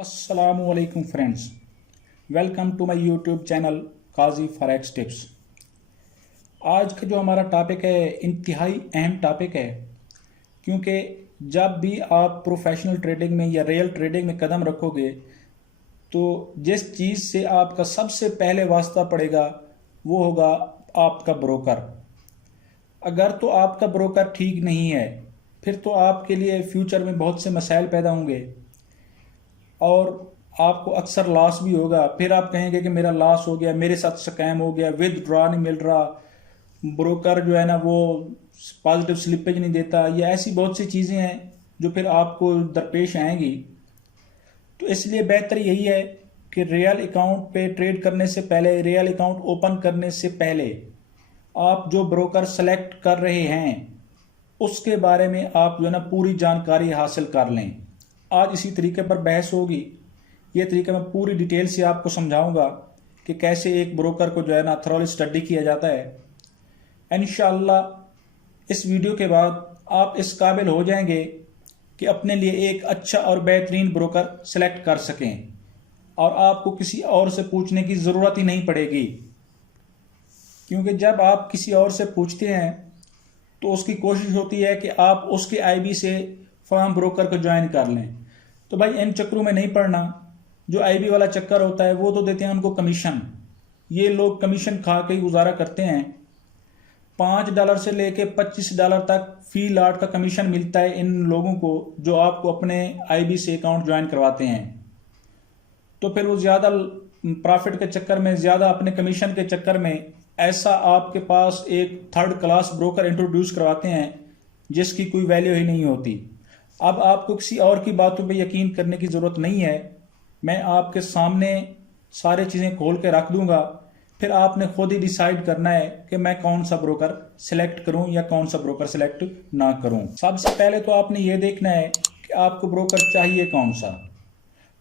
अस्सलामुअलैकुम friends, welcome to my YouTube channel Kazi forex tips. आज का जो हमारा टॉपिक है इंतहाई अहम टॉपिक है, क्योंकि जब भी आप प्रोफेशनल ट्रेडिंग में या रियल ट्रेडिंग में कदम रखोगे तो जिस चीज़ से आपका सबसे पहले वास्ता पड़ेगा वो होगा आपका ब्रोकर। अगर तो आपका ब्रोकर ठीक नहीं है फिर तो आपके लिए फ्यूचर में बहुत से मसाइल पैदा होंगे और आपको अक्सर लॉस भी होगा। फिर आप कहेंगे कि मेरा लॉस हो गया, मेरे साथ स्कैम हो गया, विदड्रॉ नहीं मिल रहा, ब्रोकर जो है ना वो पॉजिटिव स्लिपेज नहीं देता, या ऐसी बहुत सी चीज़ें हैं जो फिर आपको दरपेश आएंगी। तो इसलिए बेहतर यही है कि रियल अकाउंट पे ट्रेड करने से पहले, रियल अकाउंट ओपन करने से पहले आप जो ब्रोकर सेलेक्ट कर रहे हैं उसके बारे में आप जो है ना पूरी जानकारी हासिल कर लें। आज इसी तरीके पर बहस होगी। ये तरीका मैं पूरी डिटेल से आपको समझाऊंगा कि कैसे एक ब्रोकर को जो है ना थॉरोली स्टडी किया जाता है। इंशाअल्लाह इस वीडियो के बाद आप इस काबिल हो जाएंगे कि अपने लिए एक अच्छा और बेहतरीन ब्रोकर सेलेक्ट कर सकें और आपको किसी और से पूछने की ज़रूरत ही नहीं पड़ेगी। क्योंकि जब आप किसी और से पूछते हैं तो उसकी कोशिश होती है कि आप उसके आईबी से फर्म ब्रोकर को ज्वाइन कर लें। तो भाई इन चक्करों में नहीं पड़ना। जो आईबी वाला चक्कर होता है वो तो देते हैं उनको कमीशन। ये लोग कमीशन खा के ही गुजारा करते हैं। $5 से लेके $25 तक फी लॉट का कमीशन मिलता है इन लोगों को जो आपको अपने आईबी से अकाउंट ज्वाइन करवाते हैं। तो फिर वो ज़्यादा प्रॉफिट के चक्कर में, ज़्यादा अपने कमीशन के चक्कर में ऐसा आपके पास एक थर्ड क्लास ब्रोकर इंट्रोड्यूस करवाते हैं जिसकी कोई वैल्यू ही नहीं होती। अब आपको किसी और की बातों पे यकीन करने की ज़रूरत नहीं है। मैं आपके सामने सारी चीज़ें खोल के रख दूंगा, फिर आपने खुद ही डिसाइड करना है कि मैं कौन सा ब्रोकर सिलेक्ट करूं या कौन सा ब्रोकर सिलेक्ट ना करूं। सबसे पहले तो आपने ये देखना है कि आपको ब्रोकर चाहिए कौन सा।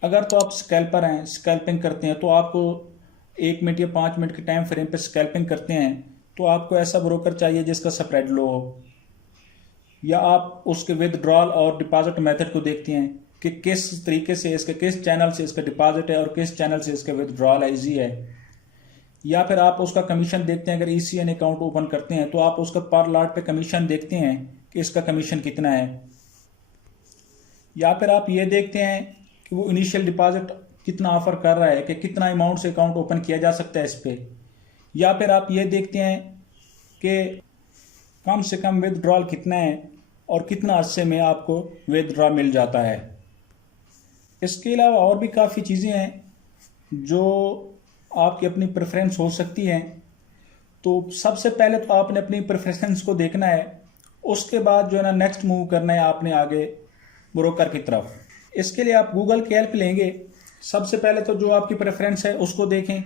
अगर तो आप स्कैल्पर हैं, स्कैल्पिंग करते हैं, तो आपको 1 मिनट या 5 मिनट के टाइम फ्रेम पे स्कैल्पिंग करते हैं, तो आपको ऐसा ब्रोकर चाहिए जिसका स्प्रेड लो हो। या आप उसके विदड्रॉल और डिपॉजिट मेथड को देखते हैं कि किस तरीके से इसका, किस चैनल से इसका डिपॉजिट है और किस चैनल से इसका विदड्रॉल है, ईजी है। या फिर आप उसका कमीशन देखते हैं। अगर ईसीएन अकाउंट ओपन करते हैं तो आप उसका पर लॉट पे कमीशन देखते हैं कि इसका कमीशन कितना है। या फिर आप ये देखते हैं कि वो इनिशियल डिपॉजिट कितना ऑफर कर रहा है, कि कितना अमाउंट से अकाउंट ओपन किया जा सकता है इस पे। या फिर आप ये देखते हैं कि कम से कम विदड्रॉल कितना है और कितना अरसे में आपको विदड्रॉ मिल जाता है। इसके अलावा और भी काफ़ी चीज़ें हैं जो आपकी अपनी प्रेफरेंस हो सकती हैं। तो सबसे पहले तो आपने अपनी प्रेफरेंस को देखना है, उसके बाद जो है ना नेक्स्ट मूव करना है आपने आगे ब्रोकर की तरफ। इसके लिए आप गूगल की हेल्प लेंगे। सबसे पहले तो जो आपकी प्रेफरेंस है उसको देखें,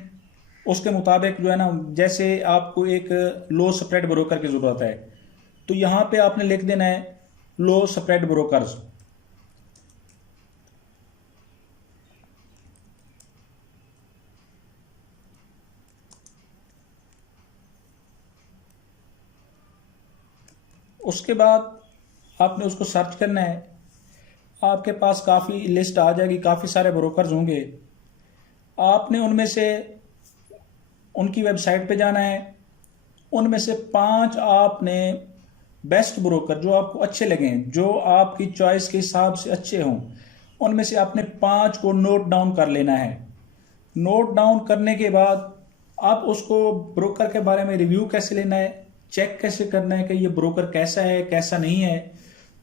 उसके मुताबिक जो है ना, जैसे आपको एक लो स्प्रेड ब्रोकर की ज़रूरत है तो यहाँ पे आपने लिख देना है लो स्प्रेड ब्रोकर्स। उसके बाद आपने उसको सर्च करना है। आपके पास काफ़ी लिस्ट आ जाएगी, काफ़ी सारे ब्रोकर्स होंगे। आपने उनमें से उनकी वेबसाइट पे जाना है। उनमें से 5 आपने बेस्ट ब्रोकर जो आपको अच्छे लगें, जो आपकी चॉइस के हिसाब से अच्छे हों, उनमें से आपने 5 को नोट डाउन कर लेना है। नोट डाउन करने के बाद आप उसको ब्रोकर के बारे में रिव्यू कैसे लेना है, चेक कैसे करना है कि ये ब्रोकर कैसा है कैसा नहीं है,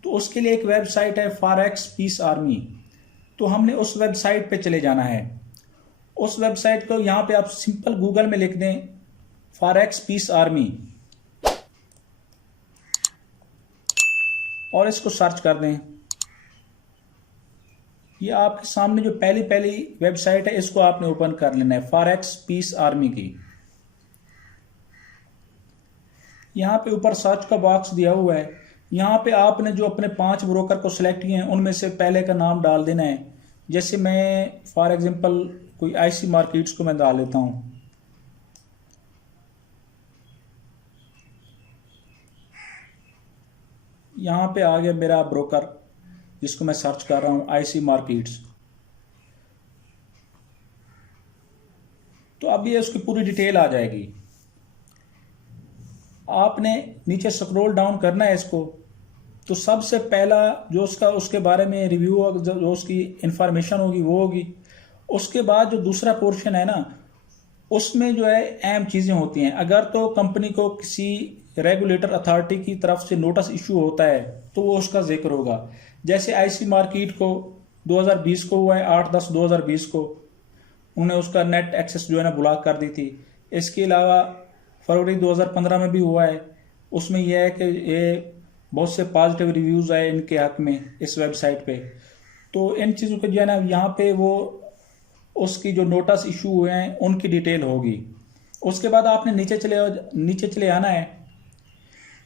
तो उसके लिए एक वेबसाइट है फॉरेक्स पीस आर्मी। तो हमने उस वेबसाइट पे चले जाना है। उस वेबसाइट को यहाँ पे आप सिंपल गूगल में लिख दें फॉरेक्स पीस आर्मी और इसको सर्च कर दें। ये आपके सामने जो पहली पहली वेबसाइट है इसको आपने ओपन कर लेना है, फॉरेक्स पीस आर्मी की। यहाँ पे ऊपर सर्च का बॉक्स दिया हुआ है। यहाँ पे आपने जो अपने 5 ब्रोकर को सिलेक्ट किए हैं उनमें से पहले का नाम डाल देना है। जैसे मैं फॉर एग्जांपल कोई आईसी मार्केट्स को मैं डाल लेता हूँ। यहाँ पे आ गया मेरा ब्रोकर जिसको मैं सर्च कर रहा हूँ, आईसी मार्केट्स। तो अब ये उसकी पूरी डिटेल आ जाएगी। आपने नीचे स्क्रॉल डाउन करना है इसको, तो सबसे पहला जो उसका उसके बारे में रिव्यू, जो उसकी इंफॉर्मेशन होगी वो होगी। उसके बाद जो दूसरा पोर्शन है ना, उसमें जो है अहम चीज़ें होती हैं। अगर तो कंपनी को किसी रेगुलेटर अथॉरिटी की तरफ से नोटिस इशू होता है तो वो उसका जिक्र होगा। जैसे आईसी मार्केट को 2020 को हुआ है, 8/10/2020 को उन्होंने उसका नेट एक्सेस जो है ना ब्लॉक कर दी थी। इसके अलावा फरवरी 2015 में भी हुआ है। उसमें यह है कि ये बहुत से पॉजिटिव रिव्यूज़ आए इनके हक में इस वेबसाइट पे। तो इन चीज़ों को जो है ना यहाँ पे वो उसकी जो नोटिस इशू हुए हैं उनकी डिटेल होगी। उसके बाद आपने नीचे चले आना है।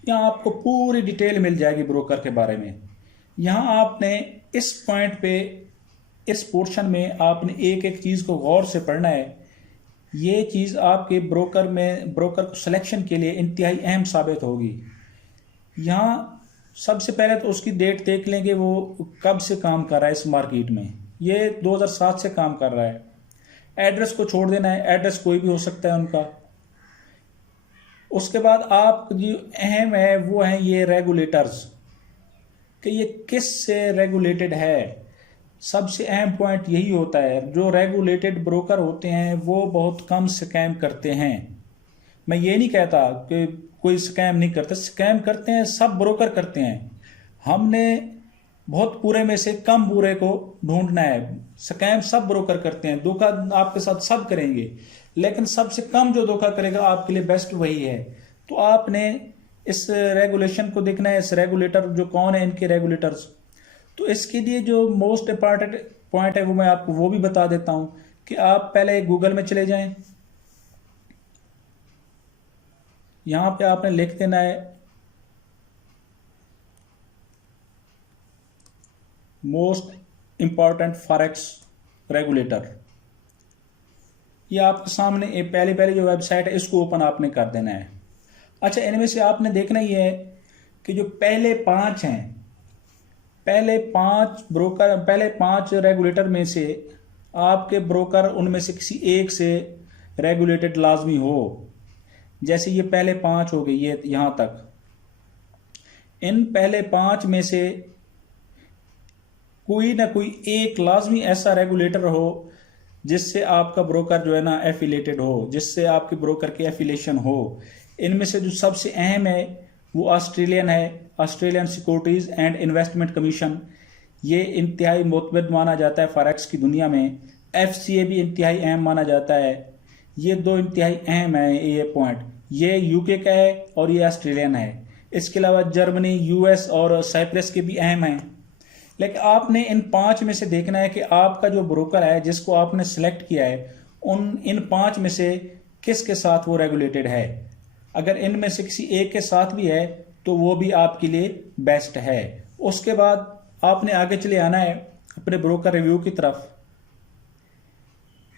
यहाँ आपको पूरी डिटेल मिल जाएगी ब्रोकर के बारे में। यहाँ आपने इस पॉइंट पे, इस पोर्शन में आपने एक एक चीज़ को गौर से पढ़ना है। ये चीज़ आपके ब्रोकर को सिलेक्शन के लिए इंतहाई अहम साबित होगी। यहाँ सबसे पहले तो उसकी डेट देख लेंगे, वो कब से काम कर रहा है इस मार्केट में। ये 2007 से काम कर रहा है। एड्रेस को छोड़ देना है, एड्रेस कोई भी हो सकता है उनका। उसके बाद आप जो अहम है वो है ये रेगुलेटर्स, कि ये किस से रेगुलेटेड है। सबसे अहम पॉइंट यही होता है, जो रेगुलेटेड ब्रोकर होते हैं वो बहुत कम स्कैम करते हैं। मैं ये नहीं कहता कि कोई स्कैम नहीं करता, स्कैम करते हैं, सब ब्रोकर करते हैं। हमने बहुत बुरे में से कम बुरे को ढूंढना है। स्कैम सब ब्रोकर करते हैं, धोखा आपके साथ सब करेंगे, लेकिन सबसे कम जो धोखा करेगा आपके लिए बेस्ट वही है। तो आपने इस रेगुलेशन को देखना है, इस रेगुलेटर जो कौन है, इनके रेगुलेटर्स। तो इसके लिए जो मोस्ट इंपॉर्टेंट पॉइंट है वो मैं आपको वो भी बता देता हूं कि आप पहले गूगल में चले जाएं। यहां पे आपने लिख देना है मोस्ट इंपॉर्टेंट फॉरेक्स रेगुलेटर। ये आपके सामने पहले जो वेबसाइट है इसको ओपन आपने कर देना है। अच्छा, इनमें से आपने देखना ही है कि जो पहले 5 हैं, पहले पांच रेगुलेटर में से आपके ब्रोकर उनमें से किसी एक से रेगुलेटेड लाजमी हो। जैसे ये पहले 5 हो गए, ये यहां तक। इन पहले 5 में से कोई ना कोई एक लाजमी ऐसा रेगुलेटर हो जिससे आपका ब्रोकर जो है ना एफिलेटेड हो, जिससे आपके ब्रोकर की एफिलेशन हो। इनमें से जो सबसे अहम है वो ऑस्ट्रेलियन है, Australian securities and investment commission. ये इंतहाई मोतबद माना जाता है फॉरेक्स की दुनिया में। एफसीए भी इंतहाई अहम माना जाता है। ये दो इंतहाई अहम है ये पॉइंट। ये यूके का है और ये ऑस्ट्रेलियन है। इसके अलावा जर्मनी, यूएस और साइप्रस के भी अहम हैं। लेकिन आपने इन 5 में से देखना है कि आपका जो ब्रोकर है जिसको आपने सेलेक्ट किया है, इन 5 में से किसके साथ वो रेगुलेटेड है। अगर इनमें से किसी एक के साथ भी है तो वो भी आपके लिए बेस्ट है। उसके बाद आपने आगे चले आना है अपने ब्रोकर रिव्यू की तरफ।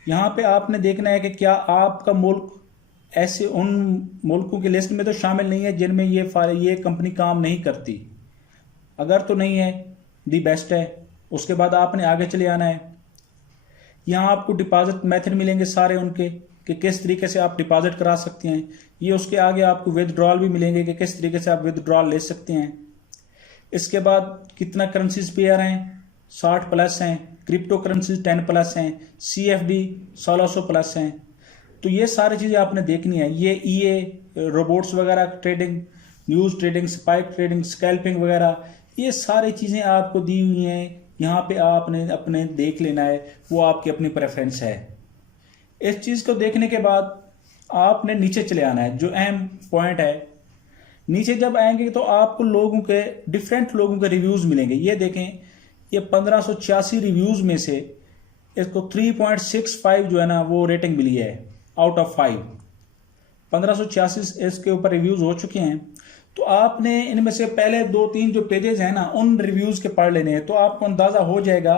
यहां पे आपने देखना है कि क्या आपका मुल्क ऐसे उन मुल्कों की लिस्ट में तो शामिल नहीं है जिनमें ये कंपनी काम नहीं करती। अगर तो नहीं है, दी बेस्ट है। उसके बाद आपने आगे चले आना है। यहाँ आपको डिपॉजिट मेथड मिलेंगे सारे उनके, कि किस तरीके से आप डिपॉजिट करा सकते हैं। ये उसके आगे आपको विदड्रॉल भी मिलेंगे कि किस तरीके से आप विदड्रॉल ले सकते हैं। इसके बाद कितना करेंसीज पेयर हैं, 60 प्लस हैं। क्रिप्टो करेंसीज 10 प्लस हैं। CFD 1600 प्लस हैं। तो ये सारी चीज़ें आपने देखनी है। ये EA रोबोट्स वगैरह trading, news trading, spike trading, scalping वगैरह, ये सारी चीज़ें आपको दी हुई हैं। यहाँ पे आपने अपने देख लेना है, वो आपकी अपनी प्रेफरेंस है। इस चीज़ को देखने के बाद आपने नीचे चले आना है, जो अहम पॉइंट है। नीचे जब आएंगे तो आपको डिफरेंट लोगों के रिव्यूज़ मिलेंगे। ये देखें, ये 1586 रिव्यूज़ में से इसको 3.65 जो है ना वो रेटिंग मिली है आउट ऑफ 5। 1586 इसके ऊपर रिव्यूज़ हो चुके हैं। तो आपने इनमें से पहले 2-3 जो पेजेस हैं ना उन रिव्यूज के पढ़ लेने हैं, तो आपको अंदाजा हो जाएगा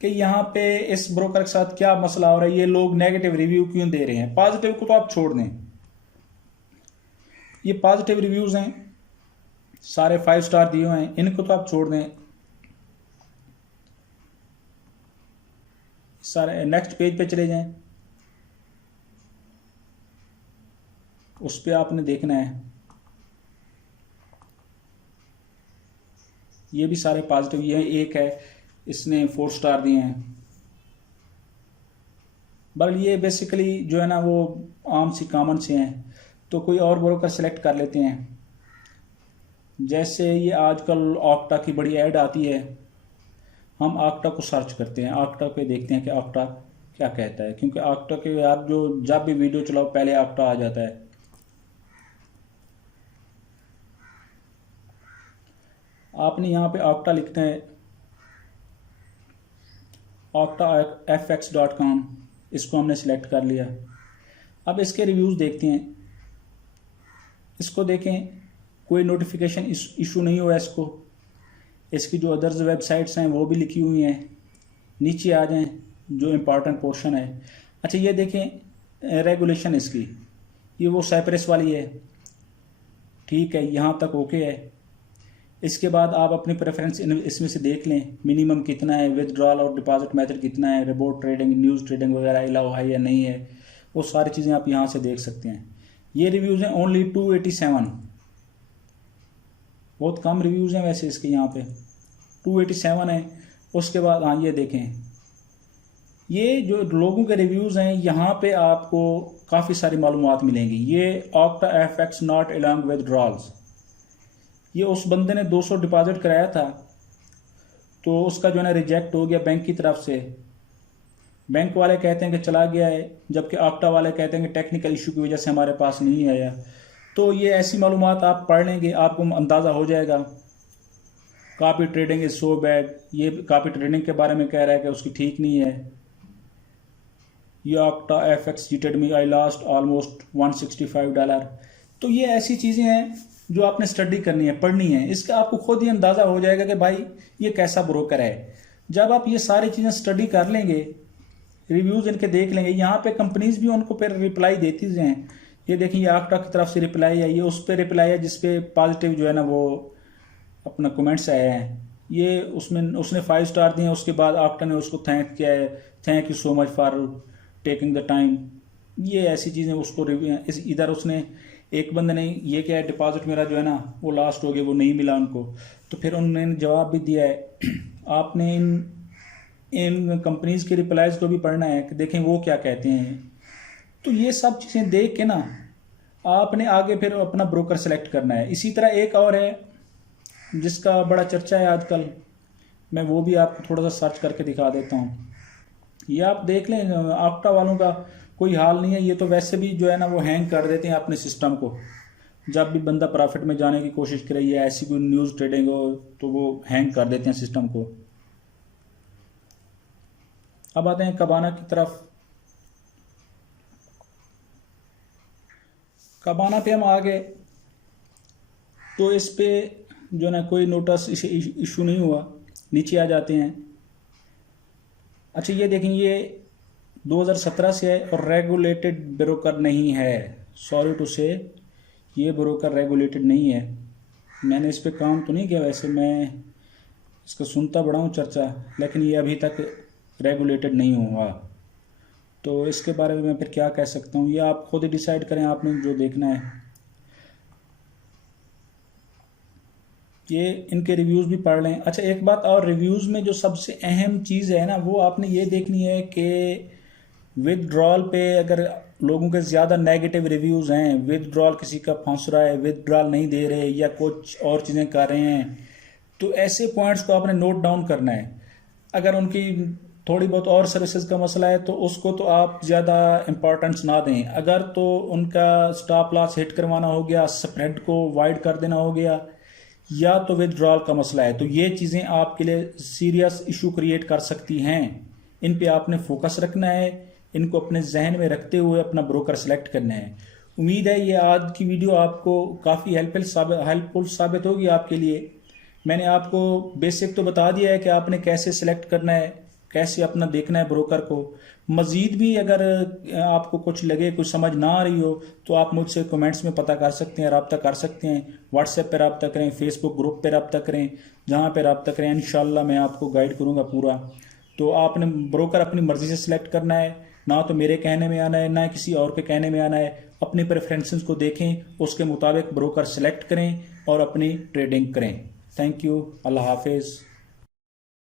कि यहाँ पे इस ब्रोकर के साथ क्या मसला हो रहा है, ये लोग नेगेटिव रिव्यू क्यों दे रहे हैं। पॉजिटिव को तो आप छोड़ दें, ये पॉजिटिव रिव्यूज हैं, सारे 5 स्टार दिए हुए हैं, इनको तो आप छोड़ दें। सारे नेक्स्ट पेज पे चले जाएं। उस पर आपने देखना है। ये भी सारे पॉजिटिव, ये एक है इसने 4 स्टार दिए हैं। बट ये बेसिकली जो है ना वो आम सी कॉमन से हैं, तो कोई और ब्रोकर सेलेक्ट कर लेते हैं। जैसे ये आजकल ऑक्टा की बड़ी ऐड आती है, हम ऑक्टा को सर्च करते हैं, ऑक्टा पे देखते हैं कि ऑक्टा क्या कहता है, क्योंकि ऑक्टा के आप जो जब भी वीडियो चलाओ पहले ऑक्टा आ जाता है। आपने यहाँ पे ऑक्टा लिखते हैं, octafx.com, इसको हमने सिलेक्ट कर लिया। अब इसके रिव्यूज़ देखते हैं, इसको देखें, कोई नोटिफिकेशन इशू नहीं हुआ इसको। इसकी जो अदर्स वेबसाइट्स हैं वो भी लिखी हुई हैं। नीचे आ जाएं, जो इम्पॉर्टेंट पोर्शन है। अच्छा ये देखें रेगुलेशन इसकी, ये वो साइप्रस वाली है, ठीक है, यहाँ तक ओके है। इसके बाद आप अपनी प्रेफरेंस इसमें से देख लें, मिनिमम कितना है, विदड्रॉल और डिपॉजिट मेथड कितना है, रिपोर्ट ट्रेडिंग, न्यूज़ ट्रेडिंग वगैरह अलाउ है या नहीं है, वो सारी चीज़ें आप यहाँ से देख सकते हैं। ये रिव्यूज़ हैं ओनली 287, बहुत कम रिव्यूज़ हैं वैसे इसके, यहाँ पे 287 है। उसके बाद हाँ ये देखें, ये जो लोगों के रिव्यूज़ हैं यहाँ पे आपको काफ़ी सारी मालूमात मिलेंगी। ये octafx नॉट अलॉन्ग विदड्रॉल्स, ये उस बंदे ने 200 डिपॉजिट कराया था, तो उसका जो है ना रिजेक्ट हो गया बैंक की तरफ से। बैंक वाले कहते हैं कि चला गया है, जबकि ऑक्टा वाले कहते हैं कि टेक्निकल इशू की वजह से हमारे पास नहीं आया। तो ये ऐसी मालूमात आप पढ़ लेंगे, आपको अंदाज़ा हो जाएगा। Copy trading is so bad, ये कॉपी ट्रेडिंग के बारे में कह रहा है कि उसकी ठीक नहीं है। ये octafx cheated me, I lost almost $165। तो ये ऐसी चीज़ें हैं जो आपने स्टडी करनी है, पढ़नी है। इसका आपको खुद ही अंदाज़ा हो जाएगा कि भाई ये कैसा ब्रोकर है। जब आप ये सारी चीज़ें स्टडी कर लेंगे, रिव्यूज़ इनके देख लेंगे, यहाँ पे कंपनीज भी उनको फिर रिप्लाई देती हैं। ये देखिए, ये ऑक्टा की तरफ से रिप्लाई है, ये उस पर रिप्लाई है जिसपे पॉजिटिव जो है ना वो अपना कमेंट्स आए हैं। ये उसमें उसने 5 स्टार दिए, उसके बाद ऑक्टा ने उसको थैंक किया है, thank you so much for taking the time. ये ऐसी चीज़ें उसको इधर उसने एक बंदे ने ये क्या है, डिपॉजिट मेरा जो है ना वो लास्ट हो गया, वो नहीं मिला उनको, तो फिर उन्होंने जवाब भी दिया है। आपने इन कंपनीज के रिप्लाईज को भी पढ़ना है कि देखें वो क्या कहते हैं। तो ये सब चीज़ें देख के ना आपने आगे फिर अपना ब्रोकर सेलेक्ट करना है। इसी तरह एक और है जिसका बड़ा चर्चा है आजकल, मैं वो भी आपको थोड़ा सा सर्च करके दिखा देता हूँ। ये आप देख लें, ऑक्टा वालों का कोई हाल नहीं है। ये तो वैसे भी जो है ना वो हैंग कर देते हैं अपने सिस्टम को। जब भी बंदा प्रॉफिट में जाने की कोशिश करे या ऐसी कोई न्यूज़ ट्रेडिंग हो तो वो हैंग कर देते हैं सिस्टम को। अब आते हैं कबाना की तरफ। कबाना पे हम आ गए, तो इस पे जो ना कोई नोटिस इशू नहीं हुआ। नीचे आ जाते हैं। अच्छा ये देखें, ये 2017 से है और रेगुलेटेड ब्रोकर नहीं है। सॉरी टू से, ये ब्रोकर रेगुलेटेड नहीं है। मैंने इस पे काम तो नहीं किया, वैसे मैं इसका सुनता बड़ा हूँ चर्चा, लेकिन ये अभी तक रेगुलेटेड नहीं हुआ। तो इसके बारे में मैं फिर क्या कह सकता हूँ, ये आप खुद ही डिसाइड करें, आपने जो देखना है। ये इनके रिव्यूज़ भी पढ़ लें। अच्छा एक बात और, रिव्यूज़ में जो सबसे अहम चीज़ है ना वो आपने ये देखनी है कि विदड्रॉल पे अगर लोगों के ज़्यादा नेगेटिव रिव्यूज़ हैं, विदड्रॉल किसी का फंस रहा है, विदड्रॉल नहीं दे रहे या कुछ और चीज़ें कर रहे हैं, तो ऐसे पॉइंट्स को आपने नोट डाउन करना है। अगर उनकी थोड़ी बहुत और सर्विसेज का मसला है तो उसको तो आप ज़्यादा इम्पोर्टेंस ना दें। अगर तो उनका स्टॉप लॉस हिट करवाना हो गया, स्प्रेड को वाइड कर देना हो गया, या तो विदड्रॉल का मसला है, तो ये चीज़ें आपके लिए सीरियस इशू क्रिएट कर सकती हैं। इन पे आपने फोकस रखना है, इनको अपने जहन में रखते हुए अपना ब्रोकर सेलेक्ट करना है। उम्मीद है ये आज की वीडियो आपको काफ़ी हेल्पफुल साबित होगी आपके लिए। मैंने आपको बेसिक तो बता दिया है कि आपने कैसे सेलेक्ट करना है, कैसे अपना देखना है ब्रोकर को। मज़ीद भी अगर आपको कुछ लगे, कुछ समझ ना आ रही हो, तो आप मुझसे कमेंट्स में पता कर सकते हैं, रब्ता कर सकते हैं। व्हाट्सएप पर रब्ता करें, फेसबुक ग्रुप पर रब्ता करें, जहाँ पर रब्ता करें इंशाल्लाह मैं आपको गाइड करूँगा पूरा। तो आपने ब्रोकर अपनी मर्ज़ी से सिलेक्ट करना है, ना तो मेरे कहने में आना है ना किसी और के कहने में आना है। अपनी प्रेफरेंसेस को देखें, उसके मुताबिक ब्रोकर सेलेक्ट करें और अपनी ट्रेडिंग करें। Thank you. अल्लाह हाफिज़।